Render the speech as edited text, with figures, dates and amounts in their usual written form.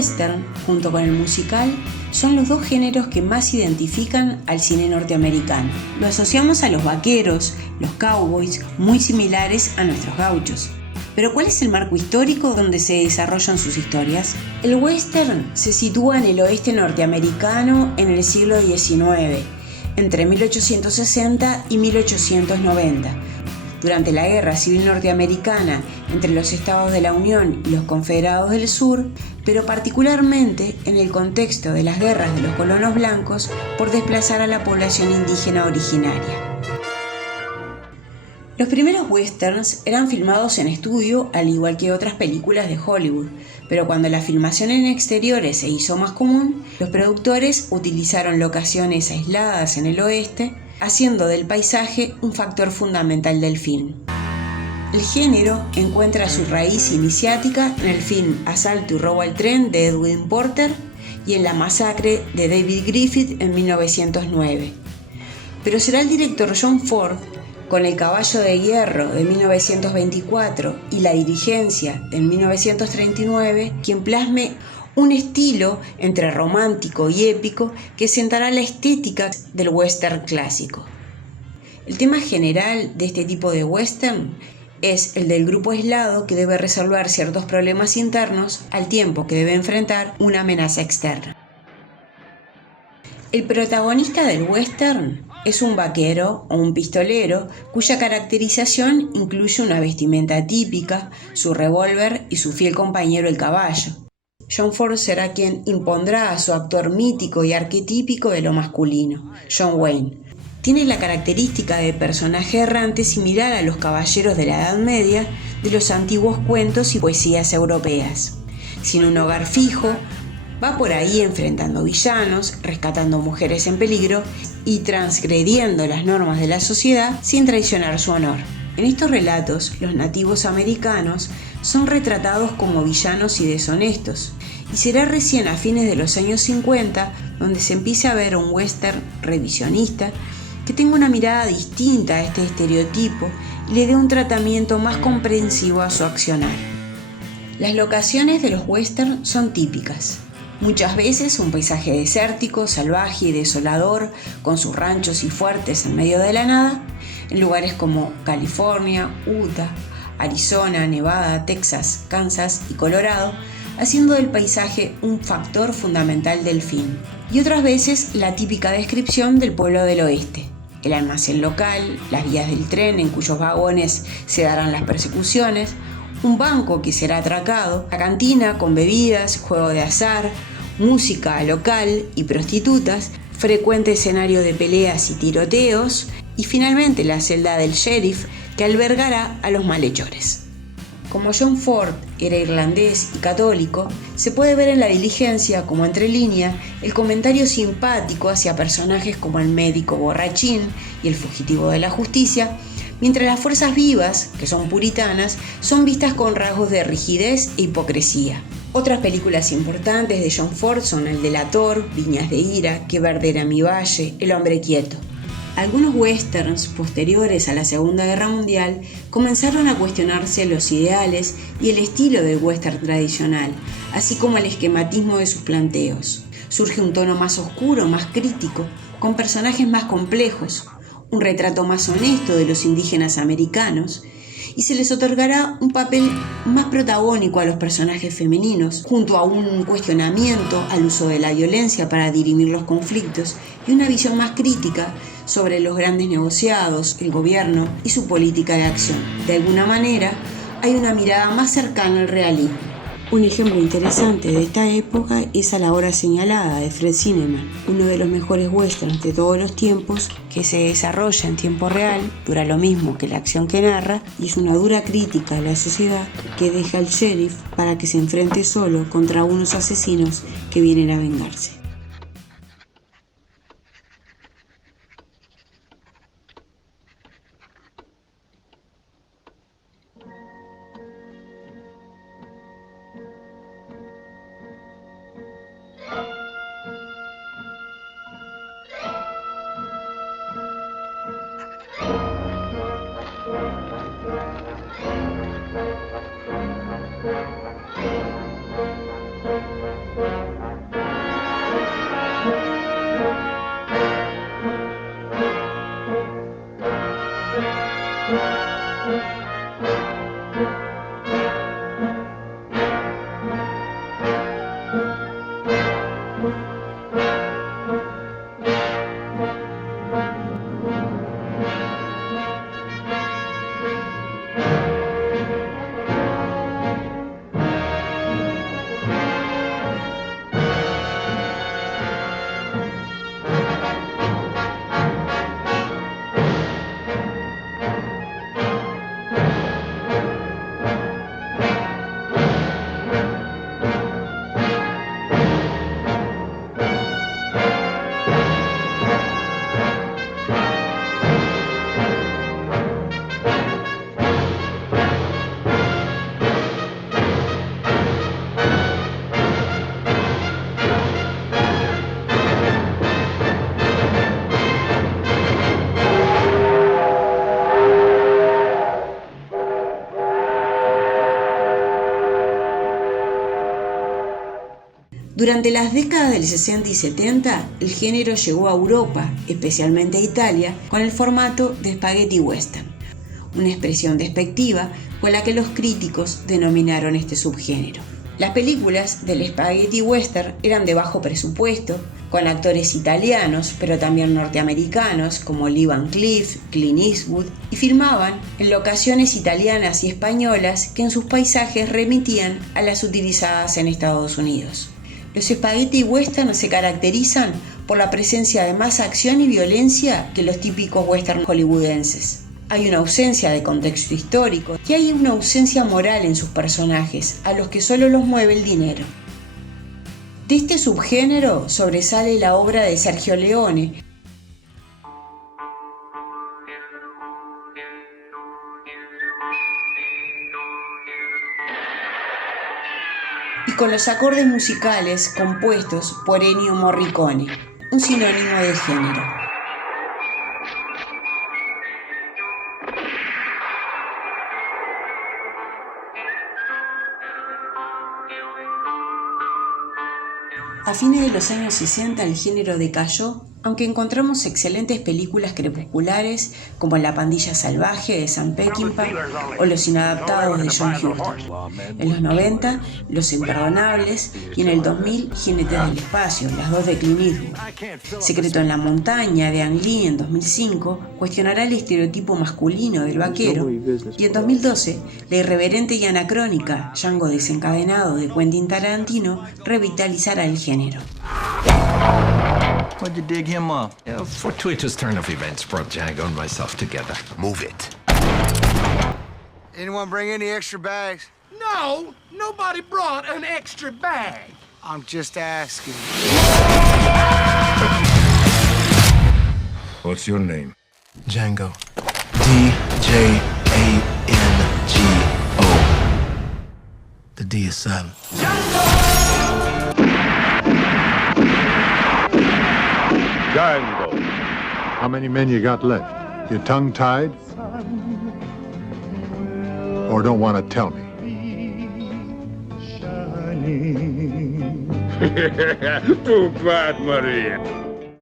western, junto con el musical, son los dos géneros que más identifican al cine norteamericano. Lo asociamos a los vaqueros, los cowboys, muy similares a nuestros gauchos. Pero ¿cuál es el marco histórico donde se desarrollan sus historias? El western se sitúa en el oeste norteamericano en el siglo XIX, entre 1860 y 1890. Durante la Guerra Civil Norteamericana entre los Estados de la Unión y los Confederados del Sur, pero particularmente en el contexto de las guerras de los colonos blancos por desplazar a la población indígena originaria. Los primeros westerns eran filmados en estudio al igual que otras películas de Hollywood, pero cuando la filmación en exteriores se hizo más común, los productores utilizaron locaciones aisladas en el oeste, haciendo del paisaje un factor fundamental del film. El género encuentra su raíz iniciática en el film Asalto y robo al tren de Edwin Porter y en La masacre de David Griffith en 1909. Pero será el director John Ford, con El caballo de hierro de 1924 y La dirigencia de 1939, quien plasme un estilo entre romántico y épico que sentará la estética del western clásico. El tema general de este tipo de western es el del grupo aislado que debe resolver ciertos problemas internos al tiempo que debe enfrentar una amenaza externa. El protagonista del western es un vaquero o un pistolero cuya caracterización incluye una vestimenta típica, su revólver y su fiel compañero el caballo. John Ford será quien impondrá a su actor mítico y arquetípico de lo masculino, John Wayne. Tiene la característica de personaje errante similar a los caballeros de la Edad Media de los antiguos cuentos y poesías europeas. Sin un hogar fijo, va por ahí enfrentando villanos, rescatando mujeres en peligro y transgrediendo las normas de la sociedad sin traicionar su honor. En estos relatos, los nativos americanos son retratados como villanos y deshonestos, y será recién a fines de los años 50 donde se empieza a ver un western revisionista que tenga una mirada distinta a este estereotipo y le dé un tratamiento más comprensivo a su accionar. Las locaciones de los western son típicas. Muchas veces un paisaje desértico, salvaje y desolador, con sus ranchos y fuertes en medio de la nada, en lugares como California, Utah, Arizona, Nevada, Texas, Kansas y Colorado, haciendo del paisaje un factor fundamental del film. Y otras veces la típica descripción del pueblo del oeste, el almacén local, las vías del tren en cuyos vagones se darán las persecuciones, un banco que será atracado, la cantina con bebidas, juego de azar, música local y prostitutas, frecuente escenario de peleas y tiroteos, y finalmente la celda del sheriff que albergará a los malhechores. Como John Ford era irlandés y católico, se puede ver en La diligencia como entre líneas el comentario simpático hacia personajes como el médico borrachín y el fugitivo de la justicia, mientras las fuerzas vivas, que son puritanas, son vistas con rasgos de rigidez e hipocresía. Otras películas importantes de John Ford son El delator, Viñas de ira, Que verde era mi valle, El hombre quieto. Algunos westerns posteriores a la Segunda Guerra Mundial comenzaron a cuestionarse los ideales y el estilo del western tradicional, así como el esquematismo de sus planteos. Surge un tono más oscuro, más crítico, con personajes más complejos, un retrato más honesto de los indígenas americanos, y se les otorgará un papel más protagónico a los personajes femeninos, junto a un cuestionamiento al uso de la violencia para dirimir los conflictos y una visión más crítica sobre los grandes negociados, el gobierno y su política de acción. De alguna manera, hay una mirada más cercana al realismo. Un ejemplo interesante de esta época es A la hora señalada de Fred Zinnemann, uno de los mejores westerns de todos los tiempos, que se desarrolla en tiempo real, dura lo mismo que la acción que narra y es una dura crítica a la sociedad que deja al sheriff para que se enfrente solo contra unos asesinos que vienen a vengarse. Durante las décadas del 60 y 70, el género llegó a Europa, especialmente a Italia, con el formato de spaghetti western, una expresión despectiva con la que los críticos denominaron este subgénero. Las películas del spaghetti western eran de bajo presupuesto, con actores italianos, pero también norteamericanos como Lee Van Cleef, Clint Eastwood, y filmaban en locaciones italianas y españolas que en sus paisajes remitían a las utilizadas en Estados Unidos. Los spaghetti western se caracterizan por la presencia de más acción y violencia que los típicos western hollywoodenses. Hay una ausencia de contexto histórico y hay una ausencia moral en sus personajes, a los que solo los mueve el dinero. De este subgénero sobresale la obra de Sergio Leone, y con los acordes musicales compuestos por Ennio Morricone, un sinónimo del género. A fines de los años 60 el género decayó, aunque encontramos excelentes películas crepusculares como La pandilla salvaje de Sam Peckinpah o Los inadaptados de John Huston. En los 90, Los imperdonables, y en el 2000, Jinetes del espacio, las dos de Clint Eastwood. Secreto en la montaña de Ang Lee en 2005 cuestionará el estereotipo masculino del vaquero, y en 2012, la irreverente y anacrónica Django desencadenado de Quentin Tarantino revitalizará el género. Why'd you dig him up? A fortuitous turn of events brought Django and myself together. Move it. Anyone bring any extra bags? No, nobody brought an extra bag. I'm just asking. What's your name? Django. D-J-A-N-G-O. The D is silent. Django. How many men you got left? You tongue-tied? Or don't want to tell me? Too bad, Maria.